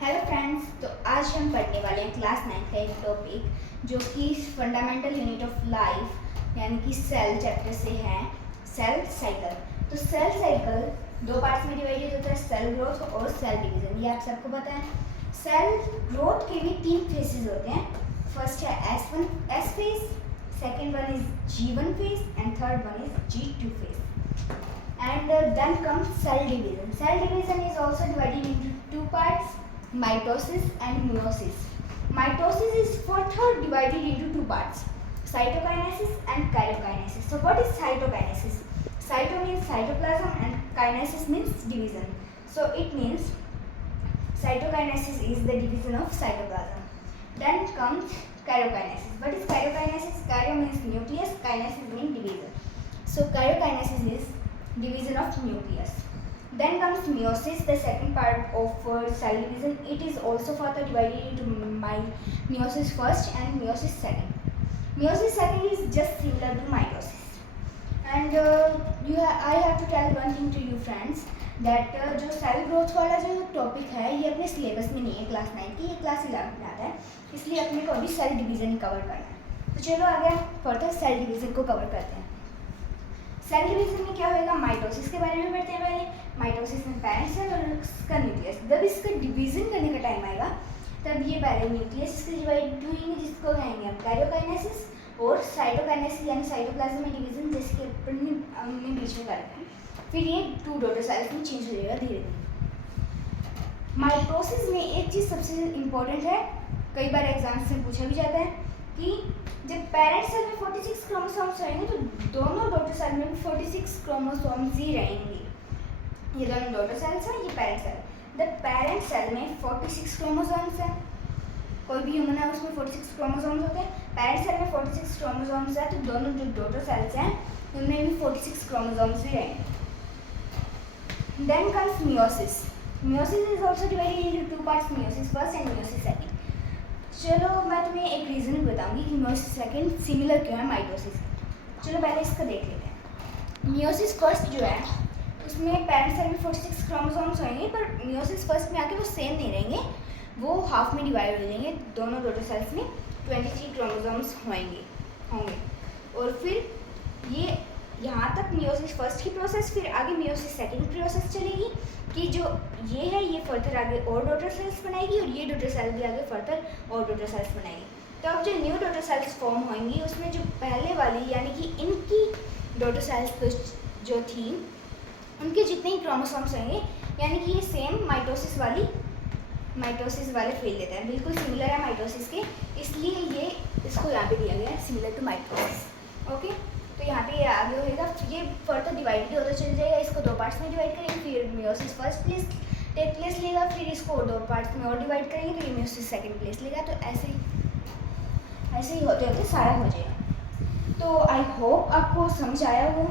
Hello friends, तो आज हम पढ़ने वाले हैं क्लास 9 का एक टॉपिक जो कि फंडामेंटल यूनिट ऑफ लाइफ यानी कि सेल चैप्टर से है, सेल साइकिल। तो सेल साइकिल दो पार्ट्स में डिवाइडेड होता है, सेल ग्रोथ और सेल डिवीजन। ये आप सबको पता है। सेल ग्रोथ के भी तीन फेजेस होते हैं। फर्स्ट है S phase, second one is G1 phase and third one is G2 phase. And then comes cell division. Cell division is also divided into two parts, mitosis and meiosis. Mitosis is further divided into two parts, cytokinesis and karyokinasis. So what is cytokinesis? Cyto means cytoplasm and kinesis means division. So it means cytokinesis is the division of cytoplasm. Then comes karyokinesis. What is karyokinesis? Karyo means nucleus, kinesis means division. So karyokinesis is division of nucleus. Then comes meiosis, the second part of cell division. It is also further divided into meiosis first and meiosis second. Meiosis second is just similar to mitosis. And I have to tell one thing to you friends that जो cell growth वाला जो topic है ये अपने syllabus में नहीं है class 9 की, ये क्लास 11 में आता है, इसलिए अपने को अभी सेल डिवीजन ही कवर करना है। तो चलो आगे फर्दर सेल डिवीजन को कवर करते हैं। सेल डिवीजन में क्या होगा, माइटोसिस के बारे में पढ़ते हैं। पहले माइटोसिस में पेरेंट सेल और इसका न्यूक्लियस। जब इसका डिवीजन करने का टाइम आएगा तब ये पहले न्यूक्लियस इसके डिवाइड होंगे जिसको कहेंगे हम कैरियोकाइनेसिस, और साइटोकाइनेसिस यानी साइटोप्लाज्म में डिवीजन जिसके अपन ने बीच में करते हैं। फिर ये टू डॉटर सेल्स में चेंज हो जाएगा धीरे धीरे। माइटोसिस में एक चीज़ सबसे इम्पोर्टेंट है, कई बार एग्जाम्स में पूछा भी जाता है कि जब पेरेंट सेल में 46 क्रोमोसोम्स रहेंगे तो दोनों डॉटर सेल में भी 46 क्रोमोसोम्स ही रहेंगे। ये दोनों डॉटर सेल्स हैं, ये parent cell. The parent cell में 46 क्रोमोसोम्स हैं, कोई भी ह्यूमन है उसमें 46 क्रोमोसोम्स होते हैं। पेरेंट सेल में 46 क्रोमोसोम्स है तो दोनों जो डॉटर सेल्स हैं उनमें भी 46 क्रोमोसोम्स ही रहेंगे। Then comes meiosis. Meiosis is also divided into two parts, meiosis first and meiosis second. चलो मैं तुम्हें एक रीज़न बताऊंगी कि meiosis second सिमिलर क्यों है माइटोसिस। चलो पहले इसका देख लेते हैं। meiosis first जो है उसमें पेरेंट सेल में 46 क्रोमोसोम्स होंगे, पर meiosis first में आके वो सेम नहीं रहेंगे, वो हाफ में डिवाइड हो जाएंगे। दोनों डॉटर सेल्स में 23 क्रोमोसोम्स होंगे और फिर ये यहाँ तक meiosis फर्स्ट की प्रोसेस, फिर आगे meiosis सेकंड प्रोसेस चलेगी कि जो ये है ये फर्दर आगे और डॉटर सेल्स बनाएगी और ये डॉटर सेल भी आगे फर्दर और डॉटर सेल्स बनाएगी। तो अब जो न्यू डॉटर सेल्स फॉर्म होंगी उसमें जो पहले वाली यानी कि इनकी डॉटर सेल्स जो थी उनके जितने ही क्रोमोसोम्स होंगे, यानी कि ये सेम माइटोसिस वाले फील लेते हैं, बिल्कुल सिमिलर है माइटोसिस के, इसलिए ये इसको यहाँ पे दिया गया है सिमिलर टू माइटोसिस। ओके, तो यहाँ पे ये आगे होएगा, ये फर्दर डिवाइडेड होता चल जाएगा। इसको दो पार्ट्स में डिवाइड करेंगे, फिर meiosis फर्स्ट प्लेस लेगा, फिर इसको दो पार्ट्स में और डिवाइड करेंगे तो ये meiosis सेकंड प्लेस लेगा। तो ऐसे ही होते होते सारा हो जाएगा। तो आई होप आपको समझ आया हो।